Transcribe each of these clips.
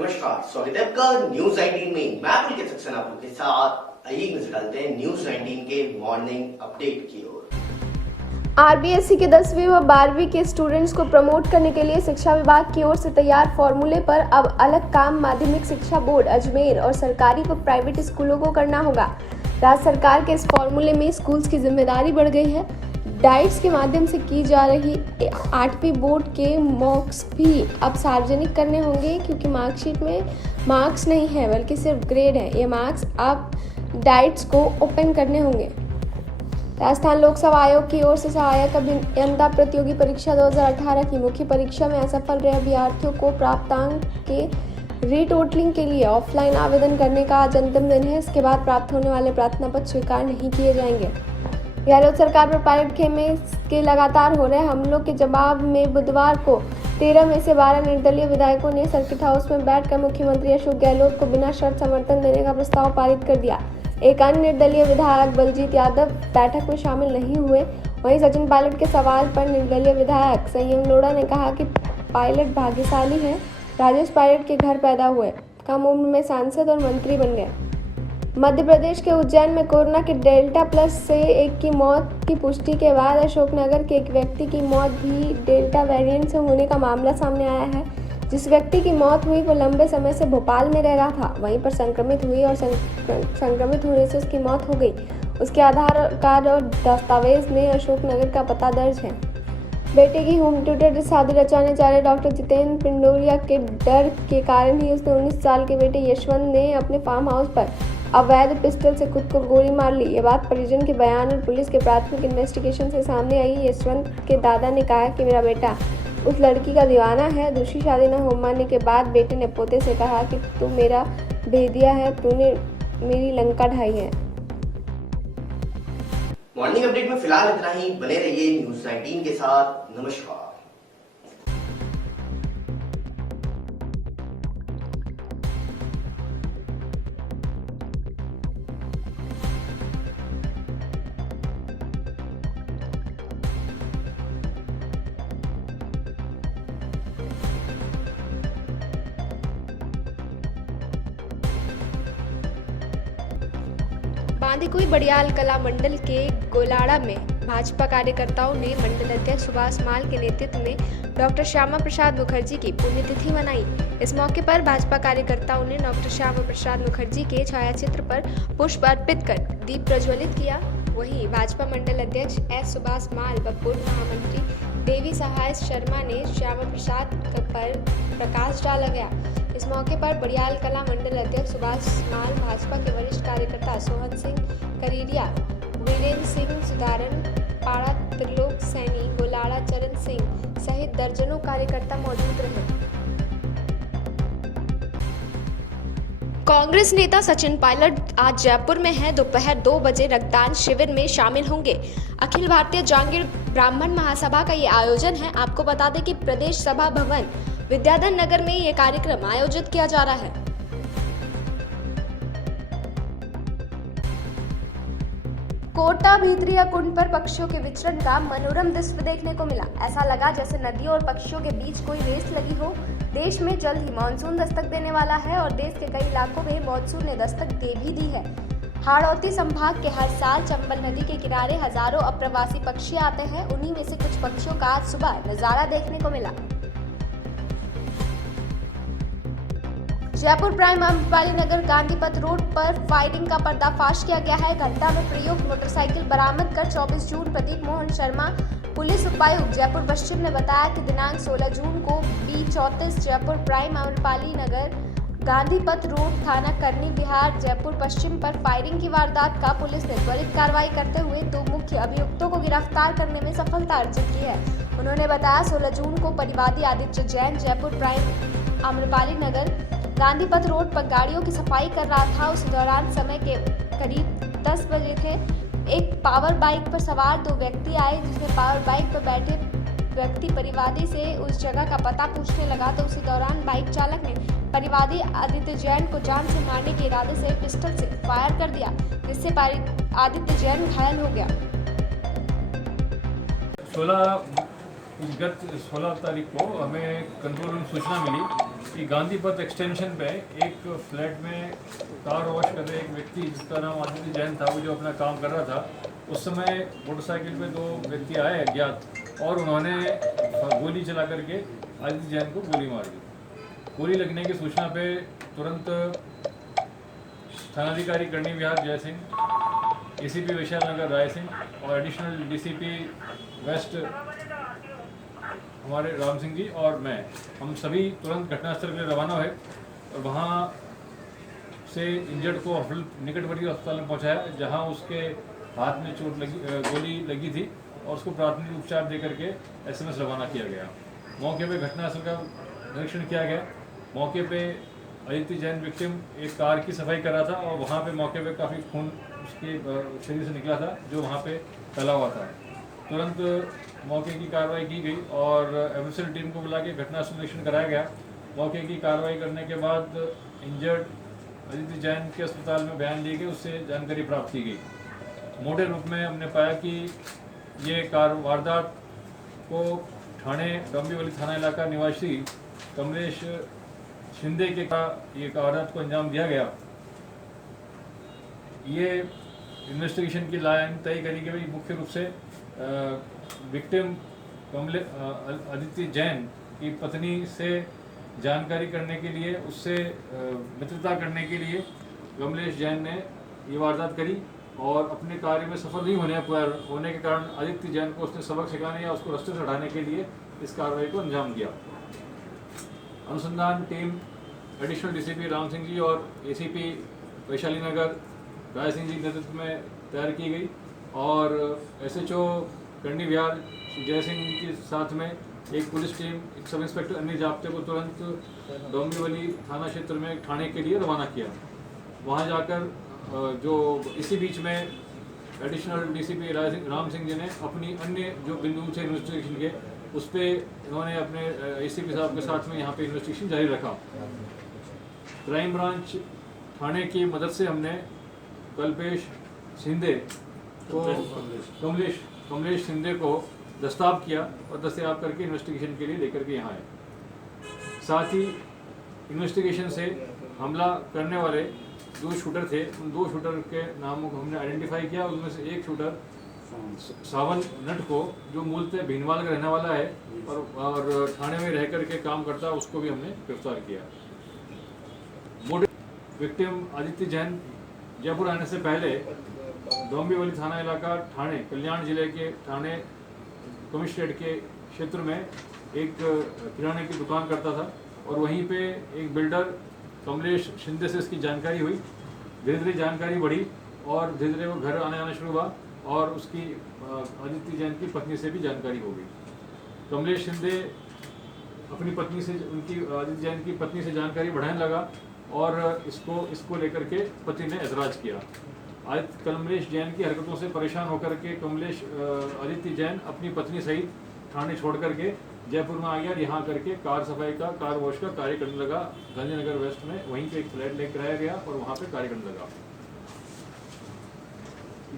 नमस्कार, स्वागत है आपका न्यूज 19 में। मैं पुलकित सक्सेना आप लोग के साथ। आइए नजर डालते हैं न्यूज 19 के मॉर्निंग अपडेट की ओर। आरबीएसई के 10वीं व 12वीं के स्टूडेंट्स को प्रमोट करने के लिए शिक्षा विभाग की ओर से तैयार फॉर्मूले पर अब अलग काम माध्यमिक शिक्षा बोर्ड अजमेर और सरकारी व प्राइवेट स्कूलों को करना होगा। राज्य सरकार के इस फॉर्मूले में स्कूल्स की जिम्मेदारी बढ़ गई है। डाइट्स के माध्यम से की जा रही 8वीं बोर्ड के मॉक्स भी अब सार्वजनिक करने होंगे, क्योंकि मार्कशीट में मार्क्स नहीं है बल्कि सिर्फ ग्रेड है। ये मार्क्स अब डाइट्स को ओपन करने होंगे। राजस्थान लोकसेवा आयोग की ओर से सहायक अभियंता प्रतियोगी परीक्षा 2018 की मुख्य परीक्षा में असफल रहे अभ्यर्थियों को प्राप्तांक के रीटोटलिंग के लिए ऑफलाइन आवेदन करने का आज अंतिम दिन है। इसके बाद प्राप्त होने वाले प्रार्थना पत्र स्वीकार नहीं किए जाएंगे। गहलोत सरकार पर पायलट खेमे के लगातार हो रहे हमलों के जवाब में बुधवार को 13 में से 12 निर्दलीय विधायकों ने सर्किट हाउस में बैठकर मुख्यमंत्री अशोक गहलोत को बिना शर्त समर्थन देने का प्रस्ताव पारित कर दिया। एक अन्य निर्दलीय विधायक बलजीत यादव बैठक में शामिल नहीं हुए। वहीं सचिन पायलट के सवाल पर निर्दलीय विधायक संयम लोढ़ा ने कहा कि पायलट भाग्यशाली हैं, राजेश पायलट के घर पैदा हुए, कम उम्र में सांसद और मंत्री बन गए। मध्य प्रदेश के उज्जैन में कोरोना के डेल्टा प्लस से एक की मौत की पुष्टि के बाद अशोकनगर के एक व्यक्ति की मौत भी डेल्टा वेरिएंट से होने का मामला सामने आया है। जिस व्यक्ति की मौत हुई वो लंबे समय से भोपाल में रह रहा था, वहीं पर संक्रमित हुई और संक्रमित होने से उसकी मौत हो गई। उसके आधार कार्ड और दस्तावेज में अशोकनगर का पता दर्ज है। बेटे की होम ट्यूटर शादी रचाने जा रहे डॉक्टर जितेंद्र पिंडोरिया के डर के कारण ही उसने 19 साल के बेटे यशवंत ने अपने फार्म हाउस पर अवैध पिस्टल से खुद को गोली मार ली। ये बात परिजन के बयान और पुलिस के प्राथमिक इन्वेस्टिगेशन से सामने आई। यशवंत के दादा ने कहा कि मेरा बेटा उस लड़की का दीवाना है। दूसरी शादी न हो मानने के बाद बेटे ने पोते से कहा कि तू मेरा भेदिया है, तूने मेरी लंका ढाई है। मॉर्निंग अपडेट में फिलहाल इतना ही। बने रहिए न्यूज 19 के साथ। नमस्कार। बांदीकुई बड़ियाल कला मंडल के गोलाड़ा में भाजपा कार्यकर्ताओं ने मंडल अध्यक्ष सुभाष माल के नेतृत्व में डॉक्टर श्यामा प्रसाद मुखर्जी की पुण्यतिथि मनाई। इस मौके पर भाजपा कार्यकर्ताओं ने डॉक्टर श्यामा प्रसाद मुखर्जी के छायाचित्र पर पुष्प अर्पित कर दीप प्रज्वलित किया। वहीं भाजपा मंडल अध्यक्ष एस सुभाष माल व पूर्व महामंत्री देवी सहाय शर्मा ने श्यामा प्रसाद पर प्रकाश डाला गया। इस मौके पर बड़ियाल कला मंडल अध्यक्ष सुभाष माल, भाजपा के वरिष्ठ कार्यकर्ता सोहन सिंह करीरिया, वीरेंद्र सिंह सुधारन, पाड़ा त्रिलोक सैनी, गोलाड़ा चरण सिंह सहित दर्जनों कार्यकर्ता मौजूद रहे। कांग्रेस नेता सचिन पायलट आज जयपुर में हैं। दोपहर 2 बजे रक्तदान शिविर में शामिल होंगे। अखिल भारतीय जांगीर ब्राह्मण महासभा का ये आयोजन है। आपको बता दें कि प्रदेश सभा भवन विद्याधर नगर में ये कार्यक्रम आयोजित किया जा रहा है। कोटा भीतरिया कुंड पर पक्षियों के विचरण का मनोरम दृश्य देखने को मिला। ऐसा लगा जैसे नदियों और पक्षियों के बीच कोई रेस लगी हो। देश में जल्द ही मानसून दस्तक देने वाला है और देश के कई इलाकों में मानसून ने दस्तक दे भी दी है। हाड़ौती संभाग के हर साल चंबल नदी के किनारे हजारों अप्रवासी पक्षी आते हैं। उन्हीं में से कुछ पक्षियों का आज सुबह नजारा देखने को मिला। जयपुर प्राइम अम्रपाली नगर गांधी पथ रोड पर फायरिंग का पर्दाफाश किया गया है। घटना में प्रयुक्त मोटरसाइकिल बरामद कर 24 जून प्रदीप मोहन शर्मा पुलिस उपायुक्त जयपुर पश्चिम ने बताया कि दिनांक 16 जून को B34 जयपुर प्राइम अम्रपाली नगर गांधी पथ रोड थाना करनी बिहार जयपुर पश्चिम पर फायरिंग की वारदात का पुलिस ने त्वरित कार्रवाई करते हुए 2 मुख्य अभियुक्तों को गिरफ्तार करने में सफलता अर्जित की है। उन्होंने बताया 16 जून को परिवादी आदित्य जैन जयपुर प्राइम अम्रपाली नगर गांधी पथ रोड पर गाड़ियों की सफाई कर रहा था। उस दौरान समय के करीब 10 बजे थे। एक पावर बाइक पर सवार 2 व्यक्ति आए, जिसमें पावर बाइक पर बैठे व्यक्ति परिवादी से उस जगह का पता पूछने लगा तो उसी दौरान बाइक चालक ने परिवादी आदित्य जैन को जान से मारने के इरादे से पिस्टल से फायर कर दिया, जिससे आदित्य जैन घायल हो गया। गत 16 तारीख को हमें कंट्रोल रूम सूचना मिली कि गांधी पथ एक्सटेंशन पे एक फ्लैट में कार वॉश कर रहे एक व्यक्ति जिसका नाम आदित्य जैन था, वो जो अपना काम कर रहा था, उस समय मोटरसाइकिल पे दो व्यक्ति आए अज्ञात और उन्होंने गोली चला करके आदित्य जैन को गोली मार दी। गोली लगने की सूचना पे तुरंत थानाधिकारी करणी विहार जय सिंह, एसीपी विशाल नगर राय सिंह और एडिशनल डीसीपी वेस्ट हमारे राम सिंह जी और हम सभी तुरंत घटनास्थल के लिए रवाना हुए और वहाँ से इंजर्ड को निकटवर्ती अस्पताल में पहुँचाया, जहाँ उसके हाथ में गोली लगी थी और उसको प्राथमिक उपचार दे करके एसएमएस रवाना किया गया। मौके पे घटनास्थल का निरीक्षण किया गया। मौके पे आदित्य जैन विक्टिम एक कार की सफाई कर रहा था और वहाँ पे मौके पे काफ़ी खून उसके शरीर से निकला था जो वहाँ पे फैला हुआ था। तुरंत मौके की कार्रवाई की गई और एफएसएल टीम को बुला के घटनास्थल निरीक्षण कराया गया। मौके की कार्रवाई करने के बाद इंजर्ड आदित्य जैन के अस्पताल में बयान लिए गए, उससे जानकारी प्राप्त की गई। मोटे रूप में हमने पाया कि ये वारदात को ठाणे डोंबिवली थाना इलाका निवासी कमलेश शिंदे के ये वारदात को अंजाम दिया गया। ये इन्वेस्टिगेशन की लाइन तय करी गई मुख्य रूप से विक्टिम आदित्य जैन की पत्नी से जानकारी करने के लिए, उससे मित्रता करने के लिए कमलेश जैन ने ये वारदात करी और अपने कार्य में सफल नहीं होने के कारण आदित्य जैन को उसने सबक सिखाने या उसको रास्ते से हटाने के लिए इस कार्रवाई को अंजाम दिया। अनुसंधान team additional DCP Ram Singh ji और एसीपी वैशाली नगर राय सिंह जी के नेतृत्व में तैयार की गई और एसएचओ करणी विहार जय सिंह के साथ में एक पुलिस टीम, एक सब इंस्पेक्टर अन्य जाब्ते को तुरंत डोंबिवली थाना क्षेत्र में ठाणे के लिए रवाना किया। वहां जाकर जो इसी बीच में एडिशनल डीसीपी राम सिंह जी ने अपनी अन्य जो बिंदु से इन्वेस्टिगेशन किए उस पर इन्होंने अपने एसीपी साहब के साथ में यहाँ पे इन्वेस्टिगेशन जारी रखा। क्राइम ब्रांच थाने की मदद से हमने कल्पेश शिंदे को कमलेश शिंदे को दस्ताब किया और दस्तयाब करके इन्वेस्टिगेशन के लिए लेकर के यहाँ आए। साथ ही इन्वेस्टिगेशन से हमला करने वाले दो शूटर थे, उन दो शूटर के नामों को हमने आइडेंटिफाई किया। उनमें से एक शूटर सावन नट को, जो मूलतः भीनवाल का रहने वाला है और थाने में रह करके काम करता है, उसको भी हमने गिरफ्तार किया। विक्टिम आदित्य जैन जयपुर आने से पहले डोंबिवली थाना इलाका ठाणे कल्याण जिले के ठाणे कमिश्नरेट के क्षेत्र में एक किराने की दुकान करता था और वहीं पे एक बिल्डर कमलेश शिंदे से इसकी जानकारी हुई। धीरे धीरे जानकारी बढ़ी और धीरे धीरे वो घर आना शुरू हुआ और उसकी आदित्य जैन की पत्नी से भी जानकारी हो गई। कमलेश शिंदे अपनी पत्नी से, उनकी आदित्य जैन की पत्नी से जानकारी बढ़ाने लगा और इसको लेकर के पति ने ऐतराज किया। कमलेश जैन की हरकतों से परेशान होकर के आदित्य जैन अपनी पत्नी सहित थाने छोड़ करके जयपुर में आ गया और यहाँ करके कार वॉश का कार्य करने लगा। गांधीनगर वेस्ट में वहीं पे एक फ्लैट लेकर कराया गया और वहाँ पे कार्य करने लगा।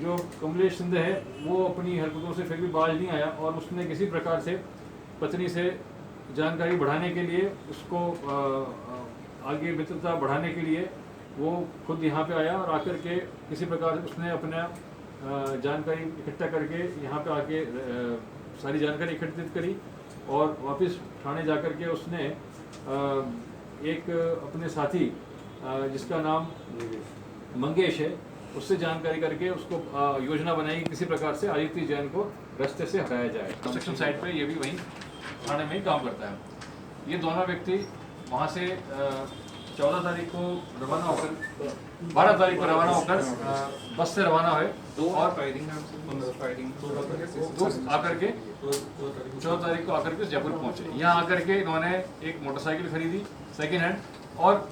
जो कमलेश शिंदे है वो अपनी हरकतों से फिर भी बाज नहीं आया और उसने किसी प्रकार से पत्नी से जानकारी बढ़ाने के लिए, उसको आगे मित्रता बढ़ाने के लिए वो खुद यहाँ पे आया और आकर के किसी प्रकार से उसने अपना जानकारी इकट्ठा करके यहाँ पे आके सारी जानकारी एकत्रित करी और वापस थाने जाकर के उसने एक अपने साथी जिसका नाम मंगेश है, उससे जानकारी करके उसको योजना बनाई कि किसी प्रकार से आदित्य जैन को रास्ते से हटाया जाए। कंस्ट्रक्शन साइट पे ये भी वहीं थाने में ही काम करता है। ये दोनों व्यक्ति वहाँ से 14 तारीख को रवाना होकर 12 तारीख को रवाना होकर बस से रवाना हुए और आकर के 14 तारीख को आकर के जयपुर पहुंचे। यहाँ आकर के इन्होंने एक मोटरसाइकिल खरीदी सेकेंड हैंड और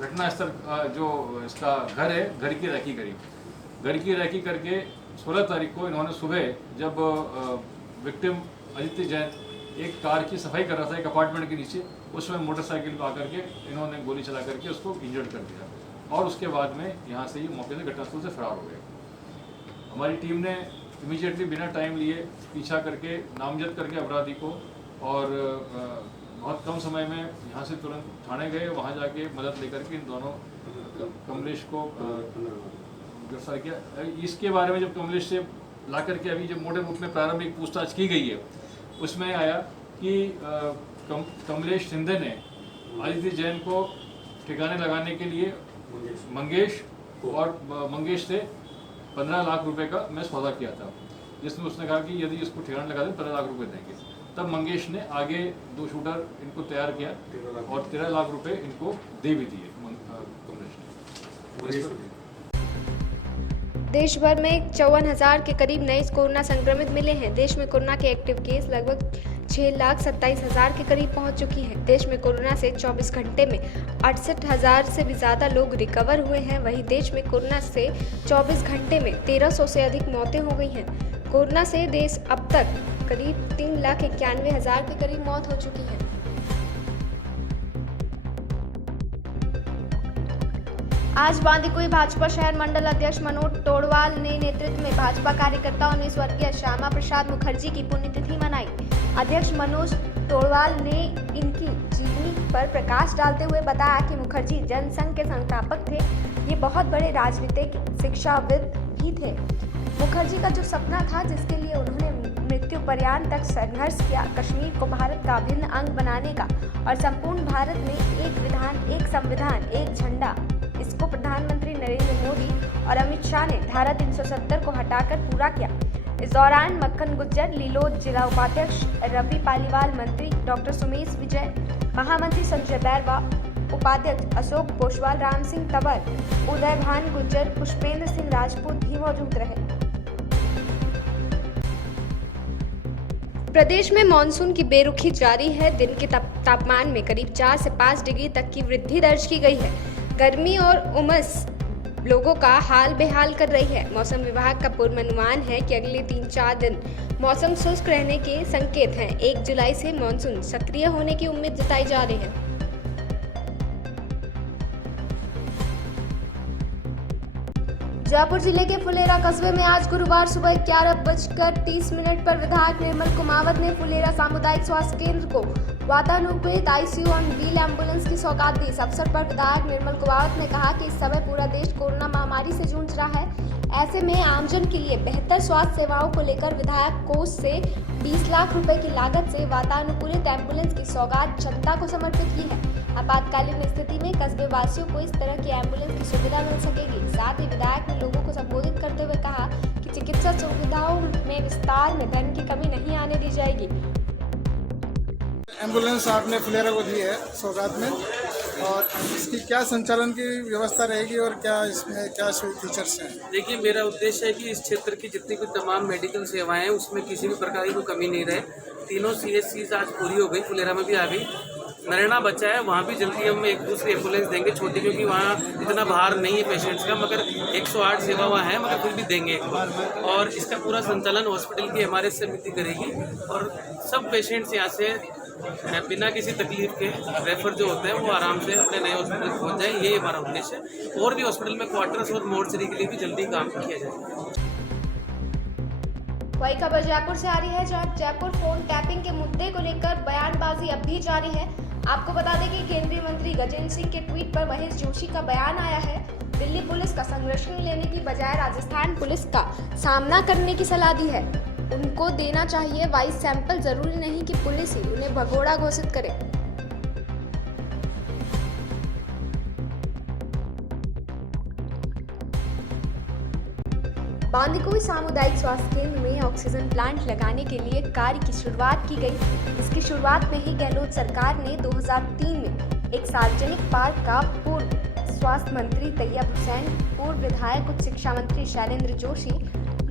घटनास्थल जो इसका घर है, घर की रैकी करके 16 तारीख को इन्होंने सुबह जब विक्टिम आदित्य जैन एक कार की सफाई कर रहा था एक अपार्टमेंट के नीचे, उसमें मोटरसाइकिल पर आकर के इन्होंने गोली चला करके उसको इंजर्ड कर दिया और उसके बाद में यहाँ से ये मौके से घटनास्थल से फरार हो गए। हमारी टीम ने इमीडिएटली बिना टाइम लिए पीछा करके नामजद करके अपराधी को और बहुत कम समय में यहाँ से तुरंत थाने गए, वहाँ जाके मदद लेकर के इन दोनों कमलेश को गिरफ्तार किया। इसके बारे में जब कमलेश से ला करके अभी जब मोटे रूप में प्रारंभिक पूछताछ की गई है, उसमें आया कि कमलेश शिंदे ने आदित्य जैन को ठिकाने लगाने के लिए मंगेश से 15 लाख रुपए का मैं सौदा किया था, जिसमें उसने कहा कि यदि इसको ठिकाने लगा दें 15 लाख रुपए देंगे। तब मंगेश ने आगे 2 शूटर इनको तैयार किया और 13 लाख रुपए इनको दे भी दिए कमलेश ने। देश भर में 54,000 के करीब नए कोरोना संक्रमित मिले हैं। देश में कोरोना के एक्टिव केस लगभग 6,27,000 के करीब पहुंच चुकी हैं। देश में कोरोना से 24 घंटे में 68,000 से भी ज़्यादा लोग रिकवर हुए हैं। वहीं देश में कोरोना से 24 घंटे में 1,300 से अधिक मौतें हो गई हैं। कोरोना से देश अब तक करीब 3,91,000 के करीब मौत हो चुकी है। आज बांदीकुई भाजपा शहर मंडल अध्यक्ष मनोज टोडवाल ने नेतृत्व में भाजपा कार्यकर्ताओं ने स्वर्गीय श्यामा प्रसाद मुखर्जी की पुण्यतिथि मनाई। अध्यक्ष मनोज टोडवाल ने इनकी जीवनी पर प्रकाश डालते हुए बताया कि मुखर्जी जनसंघ के संस्थापक थे। ये बहुत बड़े राजनीतिक शिक्षाविद भी थे। मुखर्जी का जो सपना था, जिसके लिए उन्होंने मृत्यु पर्यंत तक संघर्ष किया, कश्मीर को भारत का अभिन्न अंग बनाने का और संपूर्ण भारत में एक विधान, एक संविधान, एक झंडा, इसको प्रधानमंत्री नरेंद्र मोदी और अमित शाह ने धारा 370 को हटाकर पूरा किया। इस दौरान मक्खन गुज्जर, लीलोद जिला उपाध्यक्ष रवि पालीवाल, मंत्री डॉक्टर सुमेश विजय, महामंत्री संजय बैरवा, उपाध्यक्ष अशोक पोशवाल, राम सिंह तंवर, उदयभान गुज्जर, पुष्पेंद्र सिंह राजपूत भी मौजूद रहे। प्रदेश में मानसून की बेरुखी जारी है। दिन के तापमान में करीब 4 से 5 डिग्री तक की वृद्धि दर्ज की गई है। गर्मी और उमस लोगों का हाल बेहाल कर रही है। मौसम विभाग का पूर्वानुमान है कि अगले 3-4 दिन मौसम शुष्क रहने के संकेत हैं। 1 जुलाई से मानसून सक्रिय होने की उम्मीद जताई जा रही है। जयपुर जिले के फुलेरा कस्बे में आज गुरुवार सुबह 11:30 पर विधायक निर्मल कुमावत ने फुलेरा सामुदायिक स्वास्थ्य केंद्र को वातानुकूलित आईसीयू और व्हील एम्बुलेंस की सौगात दी। इस अवसर पर विधायक निर्मल कुमावत ने कहा कि इस समय पूरा देश कोरोना महामारी से जूझ रहा है। ऐसे में आमजन के लिए बेहतर स्वास्थ्य सेवाओं को लेकर विधायक कोष से 20 लाख रुपए की लागत से वातानुकूलित एम्बुलेंस की सौगात जनता को समर्पित की है। आपातकालीन स्थिति में कस्बे वासियों को इस तरह की एम्बुलेंस की सुविधा मिल सकेगी। साथ ही विधायक ने लोगों को संबोधित करते हुए कहा कि चिकित्सा सुविधाओं में विस्तार में धन की कमी नहीं आने दी जाएगी। एम्बुलेंस आपने फुलेरा को दी है सौगात में, और इसकी क्या संचालन की व्यवस्था रहेगी और क्या इसमें क्या फीचर्स हैं? देखिए, मेरा उद्देश्य है कि इस क्षेत्र की जितनी भी तमाम मेडिकल सेवाएं हैं उसमें किसी भी प्रकार की कोई कमी नहीं रहे। 3 CHCs आज पूरी हो गई, फुलेरा में भी आ गई। नरेना बच्चा है, वहाँ भी जल्दी हम एक दूसरी एम्बुलेंस देंगे छोटी, क्योंकि वहाँ इतना भार नहीं है पेशेंट्स का, मगर 108 सेवा वहाँ है, मगर फिर भी देंगे। और इसका पूरा संचालन हॉस्पिटल की MRS समिति करेगी और सब पेशेंट्स यहाँ से बिना किसी तकलीफ के रेफर जो होते हैं वो आराम से अपने नए हॉस्पिटल पहुँच जाए, ये हमारा उद्देश्य है। और भी हॉस्पिटल में क्वार्टर्स और मोर्चरी के लिए भी जल्दी काम किया जाए। वही खबर जयपुर से आ रही है, जहां जयपुर फोन टैपिंग के मुद्दे को लेकर बयानबाजी अब भी जारी है। आपको बता दें कि केंद्रीय मंत्री गजेंद्र सिंह के ट्वीट पर महेश जोशी का बयान आया है। दिल्ली पुलिस का संरक्षण लेने की बजाय राजस्थान पुलिस का सामना करने की सलाह दी है। उनको देना चाहिए वाइस सैंपल, जरूरी नहीं कि पुलिस ही उन्हें भगोड़ा घोषित करे। बांदीकुई सामुदायिक स्वास्थ्य केंद्र में ऑक्सीजन प्लांट लगाने के लिए कार्य की शुरुआत की गई। इसकी शुरुआत में ही गहलोत सरकार ने 2003 में एक सार्वजनिक पार्क का पूर्व स्वास्थ्य मंत्री तैयब हुसैन, पूर्व विधायक उच्च शिक्षा मंत्री शैलेंद्र जोशी,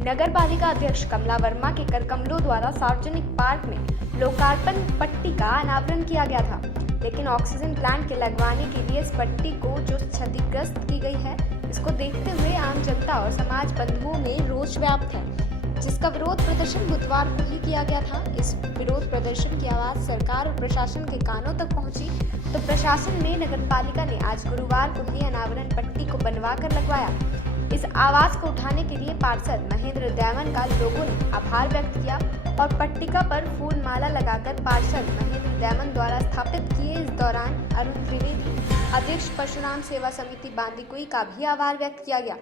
नगर पालिका अध्यक्ष कमला वर्मा के करकमलों द्वारा सार्वजनिक पार्क में लोकार्पण पट्टी का अनावरण किया गया था। लेकिन ऑक्सीजन प्लांट के लगवाने के लिए इस पट्टी को जो क्षतिग्रस्त की गई है, इसको देखते हुए आम जनता और समाज बंधुओं में रोष व्याप्त है, जिसका विरोध प्रदर्शन बुधवार को ही किया गया था। इस विरोध प्रदर्शन की आवाज सरकार और प्रशासन के कानों तक पहुंची, तो प्रशासन में नगर पालिका ने आज गुरुवार को ही अनावरण पट्टी को बनवा कर लगवाया। इस आवाज को उठाने के लिए पार्षद महेंद्र दैमन का लोगों ने आभार व्यक्त किया और पट्टिका पर फूल माला लगाकर पार्षद महेंद्र दैमन द्वारा स्थापित किए। इस दौरान अरुण त्रिवेदी, अध्यक्ष परशुराम सेवा समिति बांदीकुई का भी आभार व्यक्त किया गया।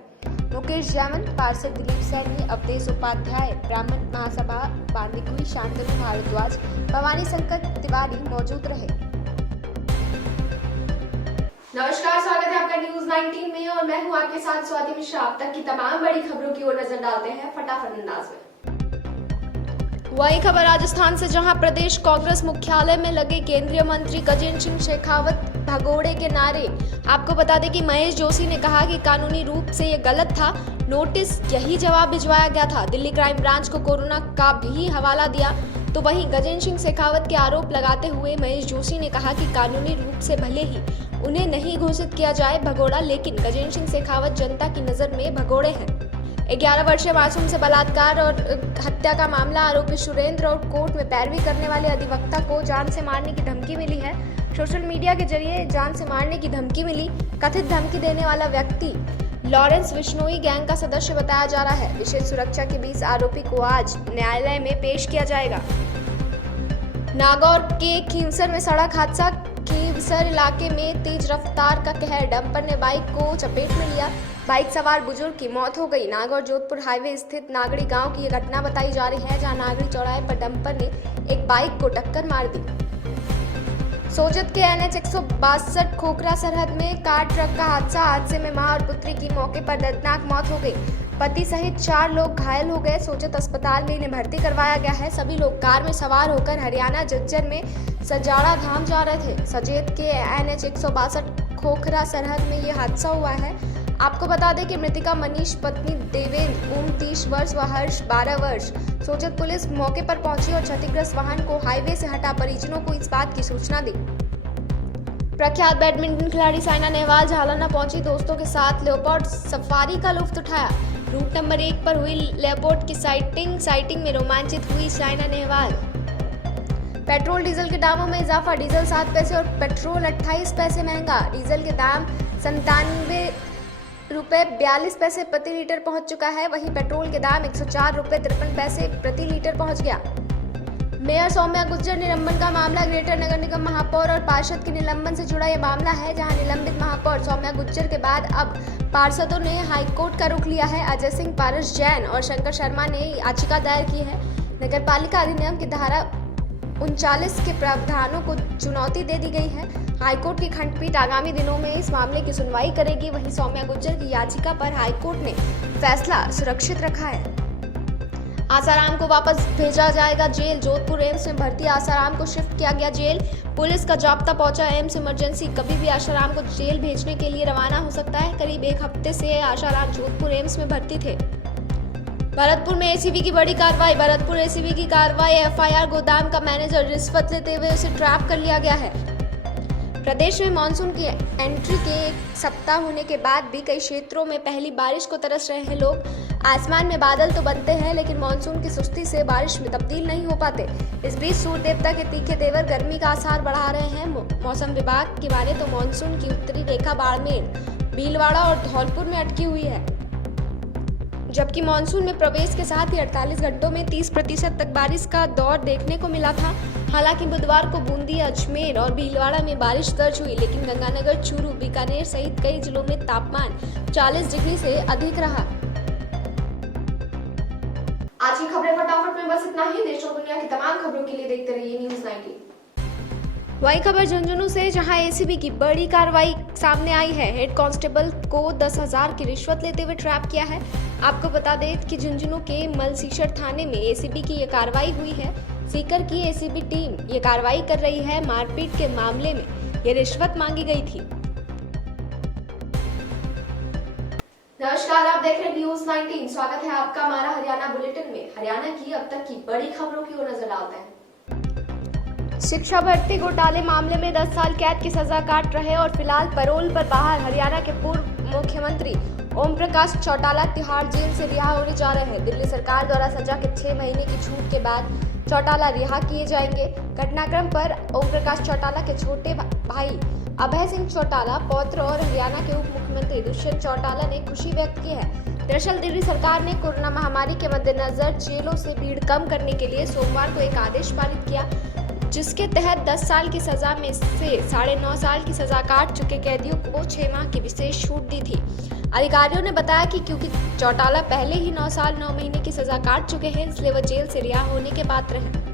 मुकेश जैमन, पार्षद दिलीप सैनी, अवधेश उपाध्याय, ब्राह्मण महासभा बांदीकुई, शांतनु भारद्वाज, भवानी शंकर तिवारी मौजूद रहे। नमस्कार, स्वागत है आपका न्यूज 19 में और मैं हूं आपके साथ स्वाति मिश्रा। अब तक की तमाम बड़ी खबरों की ओर नजर डालते हैं फटाफट अंदाज में। वही खबर राजस्थान से, जहां प्रदेश कांग्रेस मुख्यालय में लगे केंद्रीय मंत्री गजेंद्र सिंह शेखावत भगोड़े के नारे। आपको बता दें कि महेश जोशी ने कहा कि कानूनी रूप से ये गलत था, नोटिस यही जवाब भिजवाया गया था। दिल्ली क्राइम ब्रांच को कोरोना का भी हवाला दिया। तो वहीं गजेंद्र सिंह शेखावत के आरोप लगाते हुए महेश जोशी ने कहा कि कानूनी रूप से भले ही उन्हें नहीं घोषित किया जाए भगोड़ा, लेकिन गजेंद्र सिंह शेखावत जनता की नजर में भगोड़े हैं। 11 वर्षीय मासूम से बलात्कार और हत्या का मामला, आरोपी सुरेंद्र और कोर्ट में पैरवी करने वाले अधिवक्ता को जान से मारने की धमकी मिली है। सोशल मीडिया के जरिए जान से मारने की धमकी मिली। कथित धमकी देने वाला व्यक्ति लॉरेंस विश्नोई गैंग का सदस्य बताया जा रहा है। विशेष सुरक्षा के बीच आरोपी को आज न्यायालय में पेश किया जाएगा। नागौर के खींवसर में सड़क हादसा। खींवसर इलाके में तेज रफ्तार का कहर, डंपर ने बाइक को चपेट में लिया। बाइक सवार बुजुर्ग की मौत हो गई। नागौर जोधपुर हाईवे स्थित नागड़ी गांव की यह घटना बताई जा रही है, जहां नागड़ी चौराहे पर डंपर ने एक बाइक को टक्कर मार दी। सोजत के NH 162 खोखरा सरहद में कार ट्रक का हादसे में मां और पुत्री की मौके पर दर्दनाक मौत हो गई। पति सहित 4 लोग घायल हो गए। सोजत अस्पताल में इन्हें भर्ती करवाया गया है। सभी लोग कार में सवार होकर हरियाणा झज्जर में सजाड़ा धाम जा रहे थे। सजेत के NH 162 खोखरा सरहद में ये हादसा हुआ है। आपको बता दें कि मृतिका मनीष पत्नी देवेंद्र उम्र 30 वर्ष व हर्ष 12 वर्ष। सोजत पुलिस मौके पर पहुंची और क्षतिग्रस्त वाहन को हाईवे से हटा परिजनों को इस बात की सूचना दी। प्रख्यात बैडमिंटन खिलाड़ी साइना नेहवाल झालाना पहुंची। दोस्तों के साथ लेपर्ड सफारी का लुत्फ उठाया। रूट नंबर 1 पर हुई लेपर्ड की साइटिंग में रोमांचित हुई साइना नेहवाल। पेट्रोल डीजल के दामों में इजाफा। डीजल 7 पैसे और पेट्रोल 28 पैसे महंगा। डीजल के दाम 97 रुपये 42 पैसे प्रति लीटर पहुंच चुका है। वहीं पेट्रोल के दाम 104 रुपये 53 पैसे प्रति लीटर पहुंच गया। मेयर सौम्या गुर्जर निलंबन का मामला। ग्रेटर नगर निगम महापौर और पार्षद के निलंबन से जुड़ा यह मामला है, जहां निलंबित महापौर सौम्या गुर्जर के बाद अब पार्षदों ने हाईकोर्ट का रुख लिया है। अजय सिंह, पारस जैन और शंकर शर्मा ने याचिका दायर की है। नगरपालिका अधिनियम की धारा 39 के प्रावधानों को चुनौती दे दी गई है। हाईकोर्ट की खंडपीठ आगामी दिनों में इस मामले की सुनवाई करेगी। वहीं सौम्या गुर्जर की याचिका पर हाईकोर्ट ने फैसला सुरक्षित रखा है। आसाराम को वापस भेजा जाएगा जेल। जोधपुर एम्स में भर्ती आसाराम को शिफ्ट किया गया जेल। पुलिस का जाब्ता पहुंचा एम्स इमरजेंसी। कभी भी आसाराम को जेल भेजने के लिए रवाना हो सकता है। करीब 1 हफ्ते से आसाराम जोधपुर एम्स में भर्ती थे। भरतपुर में एसीबी की बड़ी कार्रवाई। भरतपुर एसीबी की कार्रवाई। FIR गोदाम का मैनेजर रिश्वत लेते हुए उसे ट्रैप कर लिया गया है। प्रदेश में मानसून की एंट्री के 1 सप्ताह होने के बाद भी कई क्षेत्रों में पहली बारिश को तरस रहे हैं लोग। आसमान में बादल तो बनते हैं, लेकिन मानसून की सुस्ती से बारिश में तब्दील नहीं हो पाते। इस बीच सूर्य देवता के तीखे तेवर गर्मी का आसार बढ़ा रहे हैं। मौसम विभाग की माने तो मानसून की उत्तरी रेखा बाड़मेर, भीलवाड़ा और धौलपुर में अटकी हुई है, जबकि मानसून में प्रवेश के साथ ही 48 घंटों में 30% तक बारिश का दौर देखने को मिला था। हालांकि बुधवार को बूंदी, अजमेर और भीलवाड़ा में बारिश दर्ज हुई, लेकिन गंगानगर, चूरू, बीकानेर सहित कई जिलों में तापमान 40 डिग्री से अधिक रहा। आज की खबरें फटाफट में बस इतना ही। देश और दुनिया की तमाम खबरों के लिए देखते रहिए न्यूज 19। वही खबर झुंझुनू से, जहां एसीबी की बड़ी कार्रवाई सामने आई है। हेड कांस्टेबल को 10,000 की रिश्वत लेते हुए ट्रैप किया है। आपको बता दें कि झुंझुनू के मलसीसर थाने में एसीबी की यह कार्रवाई हुई है। सीकर की एसीबी टीम ये कार्रवाई कर रही है। मारपीट के मामले में ये रिश्वत मांगी गई थी। नमस्कार, आप देख रहे हैं न्यूज 19। स्वागत है आपका हमारा हरियाणा बुलेटिन में। हरियाणा की अब तक की बड़ी खबरों की ओर नजर डालते हैं। शिक्षा भर्ती घोटाले मामले में 10 साल कैद की सजा काट रहे और फिलहाल पैरोल पर बाहर हरियाणा के पूर्व मुख्यमंत्री ओम प्रकाश चौटाला तिहाड़ जेल से रिहा होने जा रहे हैं। दिल्ली सरकार द्वारा सजा के 6 महीने की छूट के बाद चौटाला रिहा किए जाएंगे। घटनाक्रम पर ओम प्रकाश चौटाला के छोटे भाई अभय सिंह चौटाला पौत्र और हरियाणा के उप मुख्यमंत्री दुष्यंत चौटाला ने खुशी व्यक्त की है। दरअसल दिल्ली सरकार ने कोरोना महामारी के मद्देनजर जेलों से भीड़ कम करने के लिए सोमवार को एक आदेश पारित किया, जिसके तहत 10 साल की सजा में से 9.5 साल की सजा काट चुके कैदियों को 6 माह की विशेष छूट दी थी। अधिकारियों ने बताया कि क्योंकि चौटाला पहले ही 9 साल 9 महीने की सजा काट चुके हैं, इसलिए वह जेल से रिहा होने के पात्र हैं।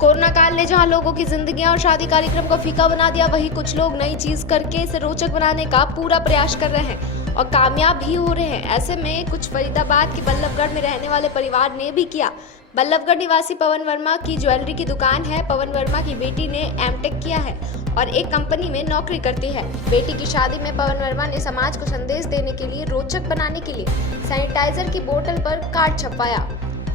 कोरोना काल ने जहां लोगों की जिंदगियां और शादी कार्यक्रम को फीका बना दिया, वहीं कुछ लोग नई चीज करके इसे रोचक बनाने का पूरा प्रयास कर रहे हैं और कामयाब भी हो रहे हैं। ऐसे में कुछ फरीदाबाद के बल्लभगढ़ में रहने वाले परिवार ने भी किया। बल्लभगढ़ निवासी पवन वर्मा की ज्वेलरी की दुकान है। पवन वर्मा की बेटी ने एमटेक किया है और एक कंपनी में नौकरी करती है। बेटी की शादी में पवन वर्मा ने समाज को संदेश देने के लिए रोचक बनाने के लिए सैनिटाइजर की बोतल पर कार्ड छपवाया।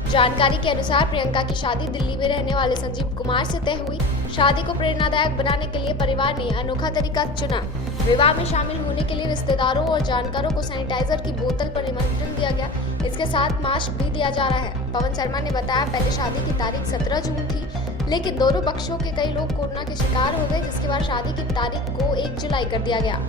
जानकारी के अनुसार प्रियंका की शादी दिल्ली में रहने वाले संजीव कुमार से तय हुई। शादी को प्रेरणादायक बनाने के लिए परिवार ने अनोखा तरीका चुना। विवाह में शामिल होने के लिए रिश्तेदारों और जानकारों को सैनिटाइजर की बोतल पर निमंत्रण दिया गया। इसके साथ मास्क भी दिया जा रहा है। पवन शर्मा ने बताया, पहले शादी की तारीख 17 जून थी, लेकिन दोनों पक्षों के कई लोग कोरोना के शिकार हो गए, जिसके बाद शादी की तारीख को 1 जुलाई कर दिया गया।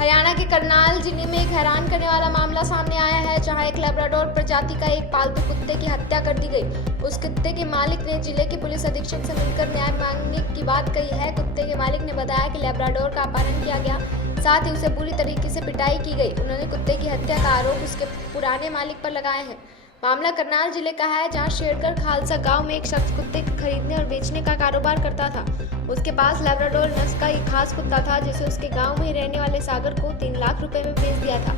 हरियाणा के करनाल जिले में एक हैरान करने वाला मामला सामने आया है, जहां एक लैब्राडोर प्रजाति का एक पालतू कुत्ते की हत्या कर दी गई। उस कुत्ते के मालिक ने जिले के पुलिस अधीक्षक से मिलकर न्याय मांगने की बात कही है। कुत्ते के मालिक ने बताया कि लैब्राडोर का अपहरण किया गया, साथ ही उसे बुरी तरीके से पिटाई की गई। उन्होंने कुत्ते की हत्या का आरोप उसके पुराने मालिक पर लगाए हैं। मामला करनाल जिले का है, जहां शेरगढ़ खालसा गांव में एक शख्स कुत्ते को खरीदने और बेचने का कारोबार करता था। उसके पास लैब्राडोर नस्ल का एक खास कुत्ता था, जिसे उसके गांव में रहने वाले सागर को 3 लाख रुपए में बेच दिया था।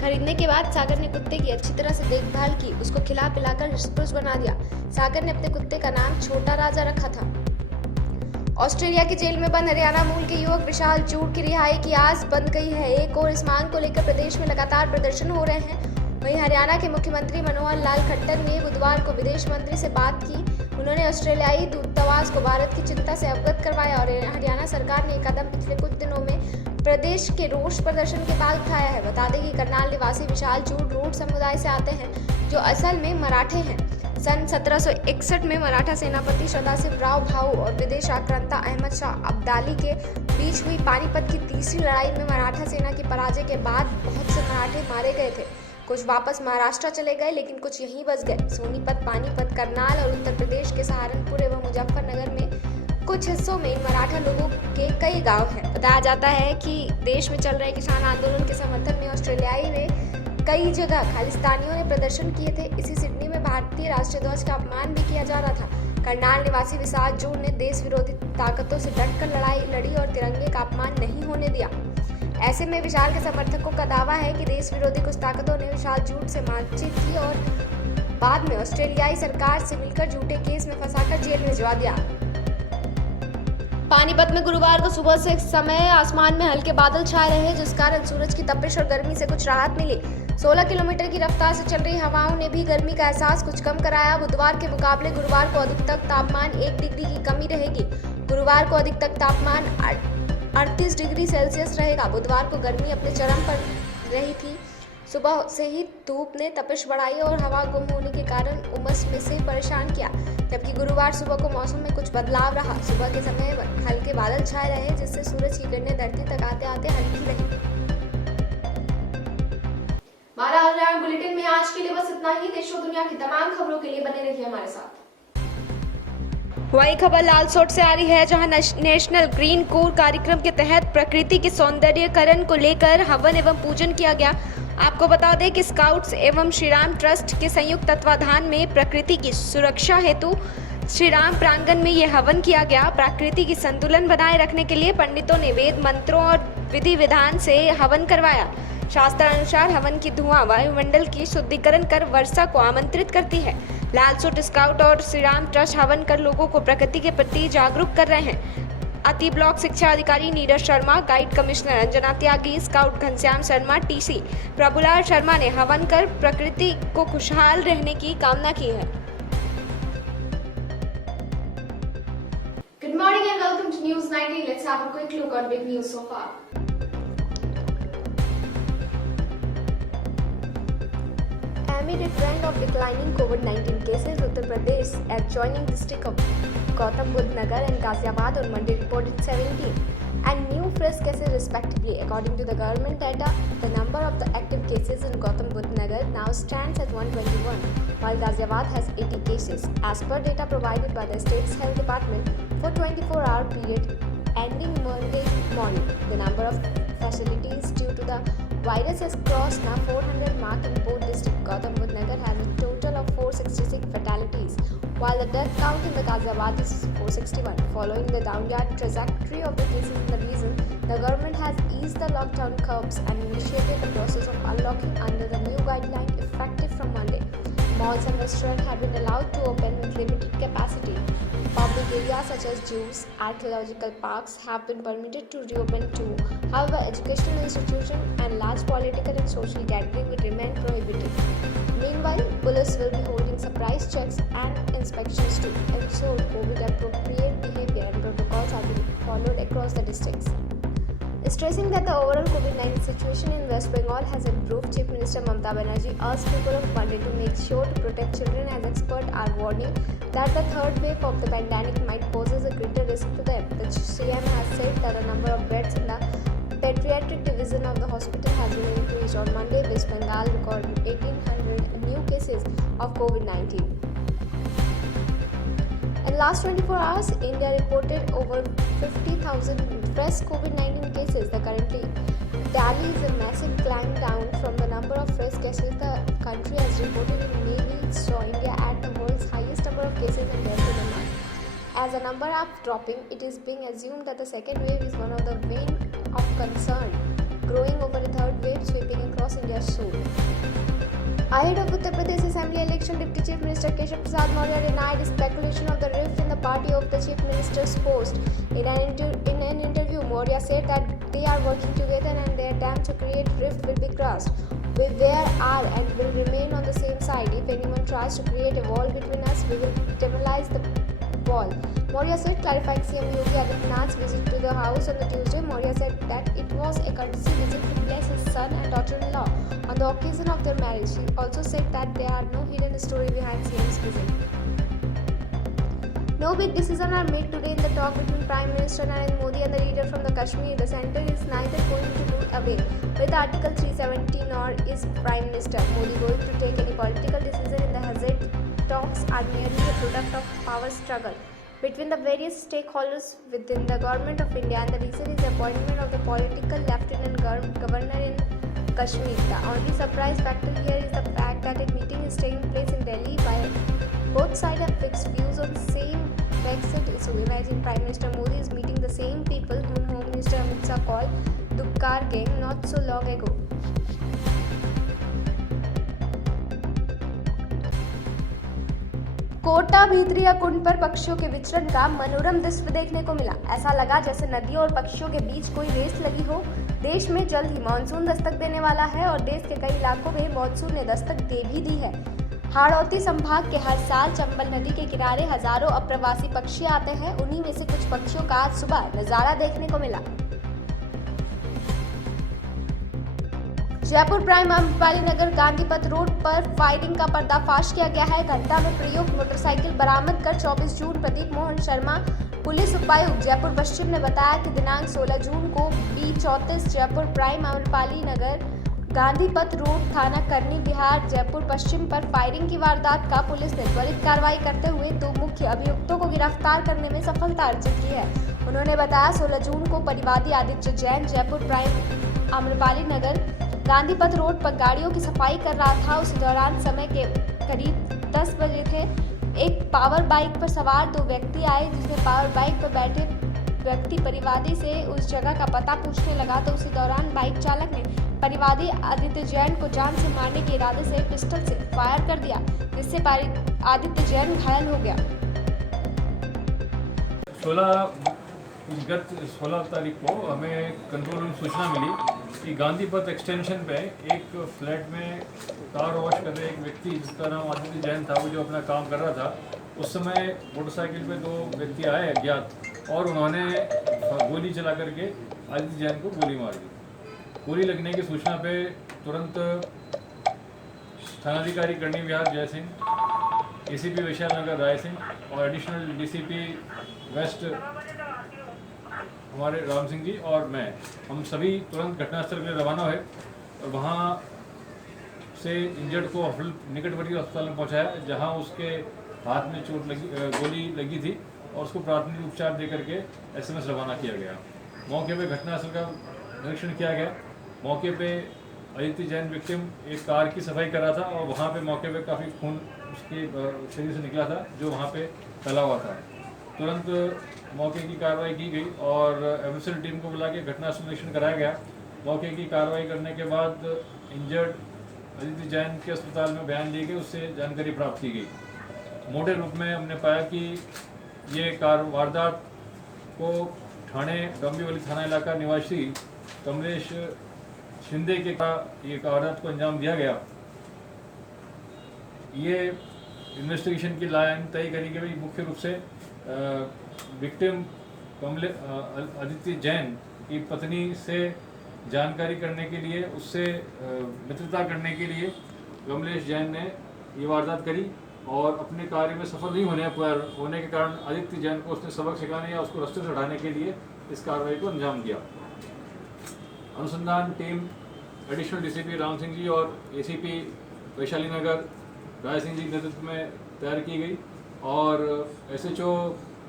खरीदने के बाद सागर ने कुत्ते की अच्छी तरह से देखभाल की, उसको खिला पिलाकर हृष्ट-पुष्ट बना दिया। सागर ने अपने कुत्ते का नाम छोटा राजा रखा था। ऑस्ट्रेलिया की जेल में बंद हरियाणा मूल के युवक विशाल जूड़ की रिहाई की आस बंद गई है। एक और इस मांग को लेकर प्रदेश में लगातार प्रदर्शन हो रहे हैं। वहीं हरियाणा के मुख्यमंत्री मनोहर लाल खट्टर ने बुधवार को विदेश मंत्री से बात की। उन्होंने ऑस्ट्रेलियाई दूतावास को भारत की चिंता से अवगत करवाया और हरियाणा सरकार ने कदम पिछले कुछ दिनों में प्रदेश के रोष प्रदर्शन के बाद उठाया है। बता दें कि करनाल निवासी विशाल जूड़ रोड समुदाय से आते हैं, जो असल में मराठे हैं। सन 1761 में मराठा सेनापति सदाशिव राव भाऊ और विदेश आक्रांता अहमद शाह अब्दाली के बीच हुई पानीपत की तीसरी लड़ाई में मराठा सेना की पराजय के बाद बहुत से मराठे मारे गए थे। कुछ वापस महाराष्ट्र चले गए, लेकिन कुछ यहीं बस गए। सोनीपत, पानीपत, करनाल और उत्तर प्रदेश के सहारनपुर एवं मुजफ्फरनगर में कुछ हिस्सों में इन मराठा लोगों के कई गांव हैं। बताया जाता है कि देश में चल रहे किसान आंदोलन के समर्थन में ऑस्ट्रेलियाई में कई जगह खालिस्तानियों ने प्रदर्शन किए थे। इसी सिडनी में भारतीय राष्ट्रीय ध्वज का अपमान भी किया जा रहा था। करनाल निवासी विशाल जूड़ ने देश विरोधी ताकतों से डटकर लड़ाई लड़ी और तिरंगे का अपमान नहीं होने दिया। ऐसे में विशाल के समर्थकों का दावा है कि देश विरोधी कुछ ताकतों ने विशाल जूड़ से बातचीत की और बाद में ऑस्ट्रेलियाई सरकार से मिलकर झूठे केस में फंसाकर जेल भिजवा दिया। पानीपत में गुरुवार को सुबह से समय आसमान में हल्के बादल छाए रहे, जिस कारण सूरज की तपिश और गर्मी से कुछ राहत मिली। 16 किलोमीटर की रफ्तार से चल रही हवाओं ने भी गर्मी का एहसास कुछ कम कराया। बुधवार के मुकाबले गुरुवार को अधिकतम तापमान 1 डिग्री की कमी रहेगी। गुरुवार को अधिकतम तापमान 38 डिग्री सेल्सियस रहेगा। बुधवार को गर्मी अपने चरम पर रही थी। सुबह से ही धूप ने तपिश बढ़ाई और हवा गुम होने के कारण उमस में से परेशान किया, जबकि गुरुवार सुबह को मौसम में कुछ बदलाव रहा। सुबह के समय हल्के बादल छाए रहे, जिससे सूरज की किरणें धरती तक आते आते हल्की रही। हमारा ऑनलाइन बुलेटिन में आज के लिए बस इतना ही। देश और दुनिया की तमाम खबरों के लिए बने रहिए हमारे साथ। वही खबर लालसोट से आ रही है, जहां नेशनल ग्रीन कोर कार्यक्रम के तहत प्रकृति के सौंदर्यीकरण को लेकर हवन एवं पूजन किया गया। आपको बता दें कि स्काउट्स एवं श्री राम ट्रस्ट के संयुक्त तत्वाधान में प्रकृति की सुरक्षा हेतु श्री राम प्रांगण में ये हवन किया गया। प्रकृति की संतुलन बनाए रखने के लिए पंडितों ने वेद मंत्रों और विधि विधान से हवन करवाया। शास्त्र अनुसार हवन की धुआं वायुमंडल की शुद्धिकरण कर वर्षा को आमंत्रित करती है। लालसोट स्काउट और श्री राम ट्रस्ट हवन कर लोगों को प्रकृति के प्रति जागरूक कर रहे हैं। अति ब्लॉक शिक्षा अधिकारी नीरज शर्मा, गाइड कमिश्नर अंजना त्यागी, स्काउट घनश्याम शर्मा, टीसी प्रभुलाल शर्मा ने हवन कर प्रकृति को खुशहाल रहने की कामना की है। Good morning and welcome to News 19. Let's have a quick look on big news so far. Amid a trend of declining COVID-19 cases, Uttar Pradesh adjoining district of Gautam Budh Nagar and Ghaziabad on Monday reported 17 and new fresh cases respectively. According to the government data, the number of the active cases in Gautam Budh Nagar now stands at 121, while Ghaziabad has 80 cases. As per data provided by the state's health department, for 24-hour period ending Monday morning, the number of facilities due to the virus has crossed now 400 mark in both districts. Gautam Budh Nagar has a total of 466 fatalities, while the death count in the Ghaziabad is 461. Following the downward trajectory of the cases in the region, the government has eased the lockdown curbs and initiated the process of unlocking under the new guideline effective from Monday. Malls and restaurants have been allowed to open with limited capacity. Public areas such as zoos, archaeological parks have been permitted to reopen too. However, educational institutions and large political and social gatherings will remain prohibited. Meanwhile, police will be holding surprise checks and inspections to ensure COVID-appropriate behavior and protocols are being followed across the districts. Stressing that the overall COVID-19 situation in West Bengal has improved, Chief Minister Mamata Banerjee urged people of Monday to make sure to protect children, as experts are warning that the third wave of the pandemic might pose a greater risk to them. The CM has said that the number of beds in the pediatric division of the hospital has been increased. On Monday, West Bengal recorded 1,800 new cases of COVID-19. In last 24 hours, India reported over 50,000 fresh COVID-19 cases. The currently tally is a massive climb down from the number of fresh cases the country has reported in May, which saw India at the world's highest number of cases and deaths in a month. As the number are dropping, it is being assumed that the second wave is one of the vein of concern, growing over the third wave sweeping across India soon. Ahead of Uttar Pradesh Assembly election, Deputy Chief Minister Keshav Prasad Maurya denied speculation of the rift in the party of the Chief Minister's post. In an interview, Maurya said that they are working together and their attempt to create rift will be crushed. We are and will remain on the same side. If anyone tries to create a wall between us, we will demolish the wall. Maurya said, clarifying CM Yogi Adityanath's visit to the house on the Tuesday. Maurya said that it was a courtesy visit to bless his son and daughter-in-law on the occasion of their marriage. He also said that there are no hidden story behind CM's visit. No big decisions are made today in the talk between Prime Minister Narendra Modi and the leader from the Kashmir. The centre is neither going to do away with Article 370 nor is Prime Minister Modi going to take any political decision in the hazard. Talks are merely a product of power struggle between the various stakeholders within the Government of India, and the reason is the appointment of the political Lieutenant Governor in Kashmir. The only surprise factor here is the fact that a meeting is taking place in Delhi while both sides have fixed views on the same vexed issue. Imagine Prime Minister Modi is meeting the same people whom Home Minister Amit Shah called Dukkar gang not so long ago. Kota भीतरिया कुंड पर पक्षियों के विचरण का मनोरम दृश्य देखने को मिला। ऐसा लगा जैसे नदियों और पक्षियों के बीच कोई रेस लगी हो। देश में जल्द ही मानसून दस्तक देने वाला है और देश के कई इलाकों में मानसून ने दस्तक दे भी दी है। हाड़ौती संभाग के हर साल चंबल नदी के किनारे हजारों अप्रवासी पक्षी आते हैं। उन्हीं में से कुछ पक्षियों का आज सुबह नजारा देखने को मिला। जयपुर प्राइम अम्रपाली नगर गांधी पथ रोड पर फायरिंग का पर्दाफाश किया गया है। घटना में प्रयुक्त मोटरसाइकिल बरामद कर 24 जून प्रदीप मोहन शर्मा पुलिस उपायुक्त जयपुर पश्चिम ने बताया कि दिनांक 16 जून को B34 जयपुर प्राइम अम्रपाली नगर गांधी पथ रोड थाना करनी बिहार जयपुर पश्चिम पर फायरिंग की वारदात का पुलिस ने त्वरित कार्रवाई करते हुए 2 मुख्य अभियुक्तों को गिरफ्तार करने में सफलता अर्जित की है। उन्होंने बताया 16 जून को परिवादी आदित्य जैन जयपुर प्राइम अम्रपाली नगर गांधी पथ रोड पर गाड़ियों की सफाई कर रहा था। उस दौरान समय के करीब 10 बजे थे। एक पावर बाइक पर सवार 2 व्यक्ति आए, जिसमें पावर बाइक पर बैठे व्यक्ति परिवादी से उस जगह का पता पूछने लगा तो उसी दौरान बाइक चालक ने परिवादी आदित्य जैन को जान से मारने के इरादे से पिस्टल से फायर कर दिया, जिससे आदित्य जैन घायल हो गया। गत 16 तारीख को हमें कंट्रोल रूम सूचना मिली कि गांधी पथ एक्सटेंशन पे एक फ्लैट में कार वॉश कर रहे एक व्यक्ति जिसका नाम आदित्य जैन था, वो जो अपना काम कर रहा था, उस समय मोटरसाइकिल पे 2 व्यक्ति आए अज्ञात और उन्होंने गोली चला करके आदित्य जैन को गोली मार दी। गोली लगने की सूचना पे तुरंत थानाधिकारी करनी बिहार जय सिंह, ACP वैशाली नगर राय सिंह और एडिशनल DCP वेस्ट हमारे राम सिंह जी और मैं, हम सभी तुरंत घटनास्थल के लिए रवाना हुए और वहाँ से इंजर्ड को निकटवर्ती अस्पताल में पहुँचाया, जहाँ उसके हाथ में चोट लगी, गोली लगी थी और उसको प्राथमिक उपचार दे करके SMS रवाना किया गया। मौके पे घटनास्थल का निरीक्षण किया गया। मौके पे आदित्य जैन विक्टिम एक कार की सफाई कर रहा था और वहाँ पे मौके पे काफ़ी खून उसके शरीर से निकला था जो वहाँ पे फैला हुआ था। तुरंत मौके की कार्रवाई की गई और एफएसएल टीम को बुला के घटनास्थल निरीक्षण कराया गया। मौके की कार्रवाई करने के बाद इंजर्ड आदित्य जैन के अस्पताल में बयान लिए गए, उससे जानकारी प्राप्त की गई। मोटे रूप में हमने पाया कि ये वारदात को ठाणे डोंबिवली थाना इलाका निवासी कमलेश शिंदे के ये वारदात को अंजाम दिया गया। ये इन्वेस्टिगेशन की लाइन तय करी गई मुख्य रूप से विक्टिम आदित्य जैन की पत्नी से जानकारी करने के लिए, उससे मित्रता करने के लिए कमलेश जैन ने ये वारदात करी और अपने कार्य में सफल नहीं होने के कारण आदित्य जैन को उसने सबक सिखाने या उसको रास्ते से हटाने के लिए इस कार्रवाई को अंजाम दिया। अनुसंधान team additional DCP Ram Singh ji और ACP वैशाली नगर राय सिंह जी के नेतृत्व में तैयार की गई और SHO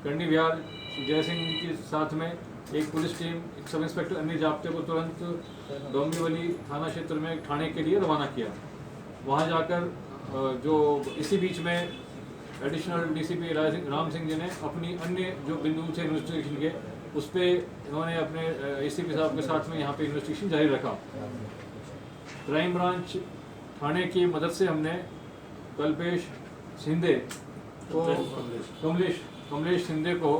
कंडी विहार जय सिंह जी के साथ में एक पुलिस टीम, एक सब इंस्पेक्टर अन्य जाब्ते को तुरंत डोंबिवली थाना क्षेत्र में ठाणे के लिए रवाना किया। वहां जाकर जो इसी बीच में एडिशनल DCP राम सिंह जी ने अपनी अन्य जो बिंदु थे इन्वेस्टिगेशन के, उस पर इन्होंने अपने ACP साहब के साथ में यहाँ पे इन्वेस्टिगेशन जारी रखा। क्राइम ब्रांच ठाणे की मदद से हमने कल्पेश शिंदे को कमलेश शिंदे को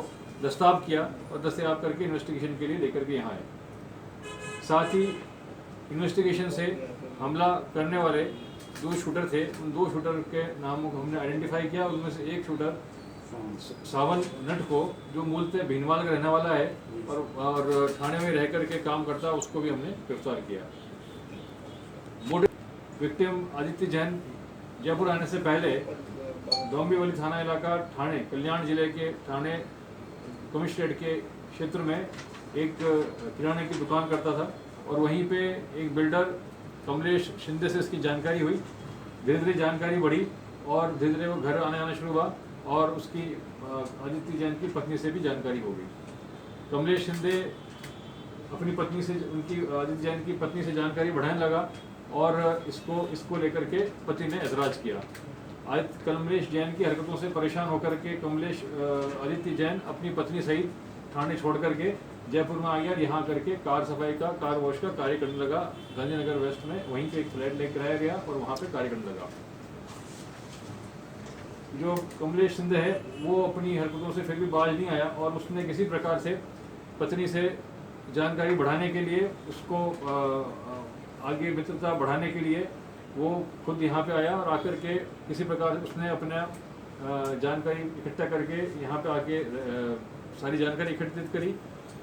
दस्ताब किया और दस्तयाब करके इन्वेस्टिगेशन के लिए लेकर के यहाँ आए। साथ ही इन्वेस्टिगेशन से हमला करने वाले 2 शूटर थे, उन 2 शूटर के नामों को हमने आइडेंटिफाई किया। उनमें से एक शूटर सावन नट को, जो मूलतः भीनवाल का रहने वाला है और थाने में रह करके काम करता है, उसको भी हमने गिरफ्तार किया। विक्टिम आदित्य जैन जयपुर आने से पहले डोंबिवली थाना इलाका ठाणे कल्याण जिले के ठाणे कमिश्नरेट के क्षेत्र में एक किराने की दुकान करता था और वहीं पे एक बिल्डर कमलेश शिंदे से इसकी जानकारी हुई। धीरे धीरे जानकारी बढ़ी और धीरे धीरे वो घर आना शुरू हुआ और उसकी आदित्य जैन की पत्नी से भी जानकारी हो गई। कमलेश शिंदे अपनी पत्नी से, उनकी आदित्य जैन की पत्नी से जानकारी बढ़ाने लगा और इसको लेकर के पति ने एतराज़ किया। कमलेश जैन की हरकतों से परेशान होकर के आदित्य जैन अपनी पत्नी सहित ठाणे छोड़ करके जयपुर में आ गया। यहाँ करके कार सफाई का, कार वॉश का कार्य करने लगा। गांधीनगर वेस्ट में वहीं पे एक फ्लैट लेकर आया गया और वहाँ पे कार्य करने लगा। जो कमलेश शिंदे है वो अपनी हरकतों से फिर भी बाज नहीं आया और उसने किसी प्रकार से पत्नी से जानकारी बढ़ाने के लिए, उसको आगे मित्रता बढ़ाने के लिए वो खुद यहाँ पे आया और आकर के किसी प्रकार से उसने अपना जानकारी इकट्ठा करके यहाँ पे आके सारी जानकारी एकत्रित करी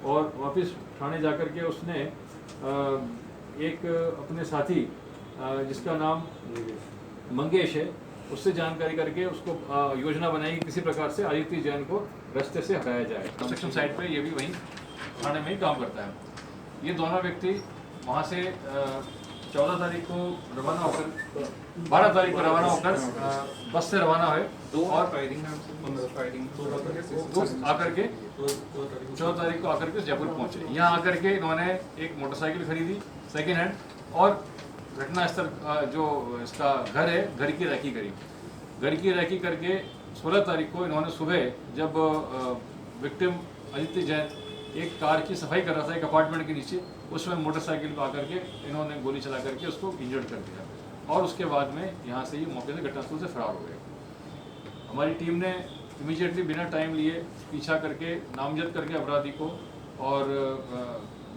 और वापस ठाणे जाकर के उसने एक अपने साथी जिसका नाम मंगेश है, उससे जानकारी करके उसको योजना बनाई किसी प्रकार से आदित्य जैन को रास्ते से हटाया जाए। कंस्ट्रक्शन साइट पे ये भी वहीं ठाणे में ही काम करता है। ये दोनों व्यक्ति वहाँ से 14 तारीख को रवाना होकर 12 तारीख को रवाना होकर बस से रवाना हुए और आकर के 14 तारीख को आकर के जयपुर पहुंचे। यहाँ आकर के इन्होंने एक मोटरसाइकिल खरीदी सेकेंड हैंड और घटनास्थल जो इसका घर है, घर की रैकी करी। घर की रैकी करके 16 तारीख को इन्होंने सुबह, जब विक्टिम आदित्य जैन एक कार की सफाई कर रहा था एक अपार्टमेंट के नीचे, उसमें मोटरसाइकिल पर आकर के इन्होंने गोली चला करके उसको इंजर्ड कर दिया और उसके बाद में यहाँ से ये मौके से घटनास्थल से फरार हो गए। हमारी टीम ने इमीडिएटली बिना टाइम लिए पीछा करके नामजद करके अपराधी को और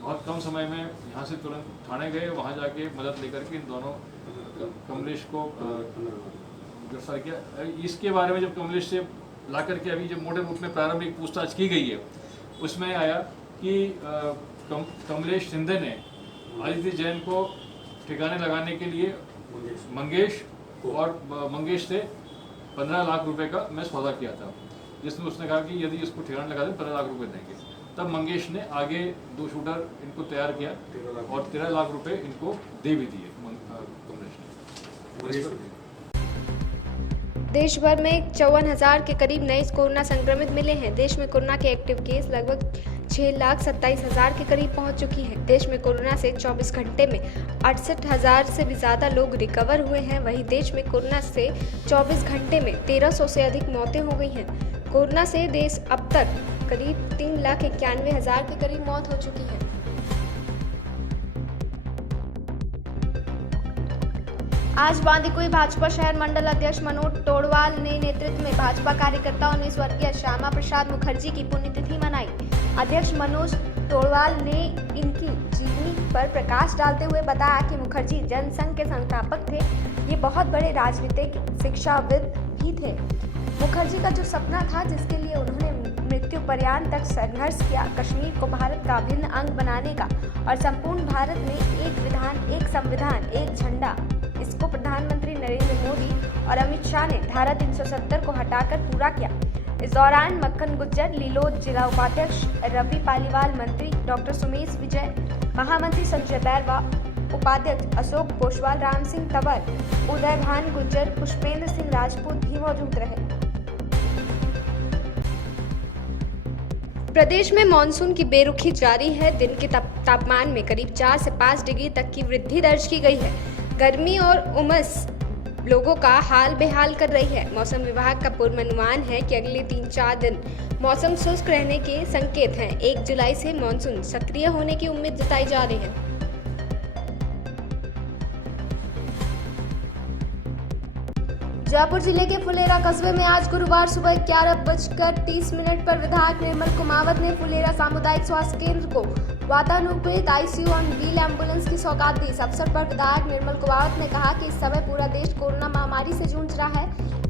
बहुत कम समय में यहाँ से तुरंत थाने गए। वहाँ जाके मदद लेकर के इन दोनों कमलेश को गिरफ्तार किया। इसके बारे में जब कमलेश से ला करके अभी जब मोटे रूप में प्रारंभिक पूछताछ की गई है, उसमें आया कि कमलेश शिंदे ने आदित्य जैन को ठिकाने लगाने के लिए मंगेश से 15 लाख रुपए का मैं सौदा किया था, जिसमें उसने कहा कि यदि इसको ठिकाने लगा दें 15 लाख रुपए देंगे। तब मंगेश ने आगे 2 शूटर इनको तैयार किया और 13 लाख रुपए इनको दे भी दिए कमलेश ने। देश भर में 54,000 के करीब नए कोरोना संक्रमित मिले हैं। देश में कोरोना के एक्टिव केस लगभग 6,27,000 के करीब पहुंच चुकी हैं। देश में कोरोना से 24 घंटे में 68,000 से भी ज़्यादा लोग रिकवर हुए हैं। वहीं देश में कोरोना से 24 घंटे में 1,300 से अधिक मौतें हो गई हैं। कोरोना से देश अब तक करीब 3,91,000 के करीब मौत हो चुकी है। आज बांदीकुई भाजपा शहर मंडल अध्यक्ष मनोज तोड़वाल ने नेतृत्व में भाजपा कार्यकर्ताओं ने स्वर्गीय श्यामा प्रसाद मुखर्जी की पुण्यतिथि मनाई। अध्यक्ष मनोज तोड़वाल ने इनकी जीवनी पर प्रकाश डालते हुए बताया कि मुखर्जी जनसंघ के संस्थापक थे। ये बहुत बड़े राजनीतिक शिक्षाविद भी थे। मुखर्जी का जो सपना था, जिसके लिए उन्होंने मृत्यु पर्यंत तक संघर्ष किया, कश्मीर को भारत का अभिन्न अंग बनाने का और संपूर्ण भारत में एक विधान, एक संविधान, एक झंडा, इसको प्रधानमंत्री नरेंद्र मोदी और अमित शाह ने धारा 370 को हटाकर पूरा किया। इस दौरान मक्खन गुज्जर, लीलोद जिला उपाध्यक्ष रवि पालीवाल, मंत्री डॉक्टर सुमेश विजय, महामंत्री संजय बैरवा, उपाध्यक्ष अशोक पोशवाल, राम सिंह तंवर, उदय भान गुज्जर, पुष्पेंद्र सिंह राजपूत भी मौजूद रहे। प्रदेश में मानसून की बेरुखी जारी है। दिन के तापमान में करीब 4 से 5 डिग्री तक की वृद्धि दर्ज की गई है। गर्मी और उमस लोगों का हाल बेहाल कर रही है। मौसम विभाग का पूर्वानुमान है कि अगले 3-4 दिन मौसम शुष्क रहने के संकेत हैं। 1 जुलाई से मानसून सक्रिय होने की उम्मीद जताई जा रही है। जयपुर जिले के फुलेरा कस्बे में आज गुरुवार सुबह 11:30 पर विधायक निर्मल कुमावत ने फुलेरा सामुदायिक स्वास्थ्य केंद्र को वातानुकूलित आईसीयू और व्हील एम्बुलेंस की सौगात दी। इस अवसर पर विधायक निर्मल कुमावत ने कहा कि इस समय पूरा देश कोरोना महामारी से जूझ रहा है।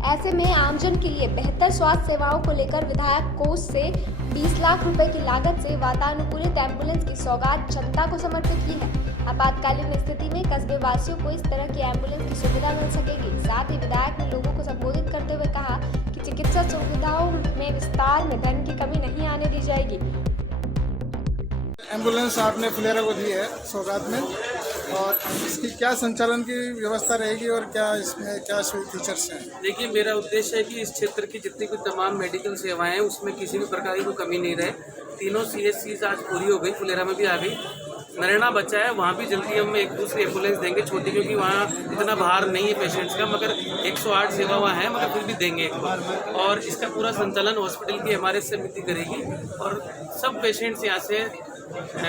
ऐसे में आमजन के लिए बेहतर स्वास्थ्य सेवाओं को लेकर विधायक कोष से 20 लाख रुपए की लागत से वातानुकूलित एम्बुलेंस की सौगात जनता को समर्पित की है। आपातकालीन स्थिति में कस्बे वासियों को इस तरह की एम्बुलेंस की सुविधा मिल सकेगी। साथ ही विधायक ने लोगों को संबोधित करते हुए कहा कि चिकित्सा सुविधाओं में विस्तार में धन की कमी नहीं आने दी जाएगी। एम्बुलेंस आपने फुलेरा को दी है सौगात में, और इसकी क्या संचालन की व्यवस्था रहेगी और क्या इसमें क्या फीचर्स हैं? देखिए, मेरा उद्देश्य है कि इस क्षेत्र की जितनी भी तमाम मेडिकल सेवाएं हैं उसमें किसी भी प्रकार की कोई कमी नहीं रहे। 3 CHCs आज पूरी हो गई, फुलेरा में भी आ गई। नरेना बच्चा है, वहाँ भी जल्दी हम एक दूसरी एम्बुलेंस देंगे छोटी, क्योंकि वहाँ इतना भार नहीं है पेशेंट्स का, मगर 108 सेवा वहाँ है, मगर फिर भी देंगे एक बार। और इसका पूरा संचालन हॉस्पिटल की हमारे समिति करेगी और सब पेशेंट्स यहाँ से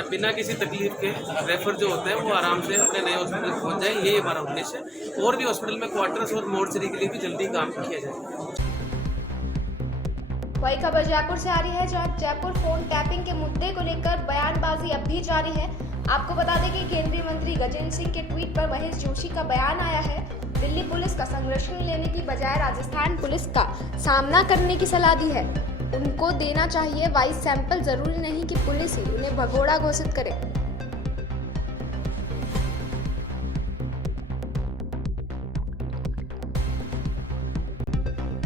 बिना किसी तकलीफ के रेफर जो होते हैं वो आराम से अपने नए हॉस्पिटल पहुँच जाए, ये हमारा उद्देश्य है। और भी हॉस्पिटल में क्वार्टर्स और मोर्चरी के लिए भी जल्दी काम किया जाए। वही खबर जयपुर से आ रही है, जहां जयपुर फोन टैपिंग के मुद्दे को लेकर बयानबाजी अब भी जारी है। आपको बता दें कि केंद्रीय मंत्री गजेंद्र सिंह के ट्वीट पर महेश जोशी का बयान आया है। दिल्ली पुलिस का संरक्षण लेने की बजाय राजस्थान पुलिस का सामना करने की सलाह दी है। उनको देना चाहिए वाइस सैंपल, जरूरी नहीं कि पुलिस ही उन्हें भगोड़ा घोषित करे।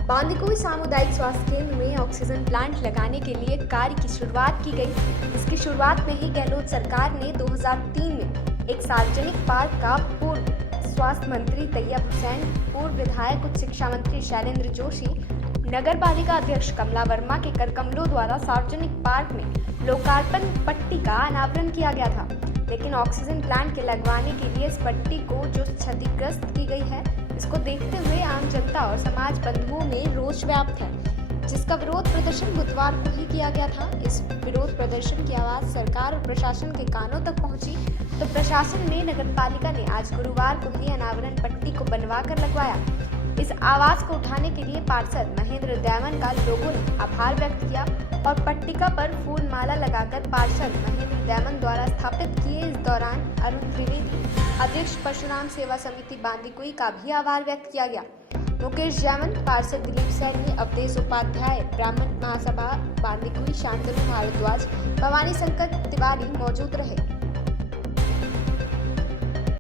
बांदीकुई सामुदायिक स्वास्थ्य केंद्र में ऑक्सीजन प्लांट लगाने के लिए कार्य की शुरुआत की गई। इसकी शुरुआत में ही गहलोत सरकार ने 2003 में एक सार्वजनिक पार्क का पूर्व स्वास्थ्य मंत्री तैयब हुसैन, पूर्व विधायक उच्च शिक्षा मंत्री शैलेंद्र जोशी, नगर पालिका अध्यक्ष कमला वर्मा के करकमलों द्वारा सार्वजनिक पार्क में लोकार्पण पट्टी का अनावरण किया गया था। लेकिन ऑक्सीजन प्लांट के लगवाने के लिए इस पट्टी को जो क्षतिग्रस्त की गई है, इसको देखते हुए आम जनता और समाज बंधुओं में रोष व्याप्त है, जिसका विरोध प्रदर्शन बुधवार को ही किया गया था। इस विरोध प्रदर्शन की आवाज सरकार और प्रशासन के कानों तक पहुंची तो प्रशासन ने, नगरपालिका ने आज गुरुवार को ही अनावरण पट्टी को बनवा कर लगवाया। इस आवाज को उठाने के लिए पार्षद महेंद्र दैमन का लोगों ने आभार व्यक्त किया और पट्टिका पर फूल माला लगाकर पार्षद महेंद्र दैमन द्वारा स्थापित किए। इस दौरान अरुण त्रिवेदी, अध्यक्ष परशुराम सेवा समिति बांदीकुई का भी आभार व्यक्त किया गया। मुकेश जैमन, पार्षद दिलीप सैनी, अवधेश उपाध्याय, ब्राह्मण महासभा बांदीकुई, शांतनु भारद्वाज, भवानी शंकर तिवारी मौजूद रहे।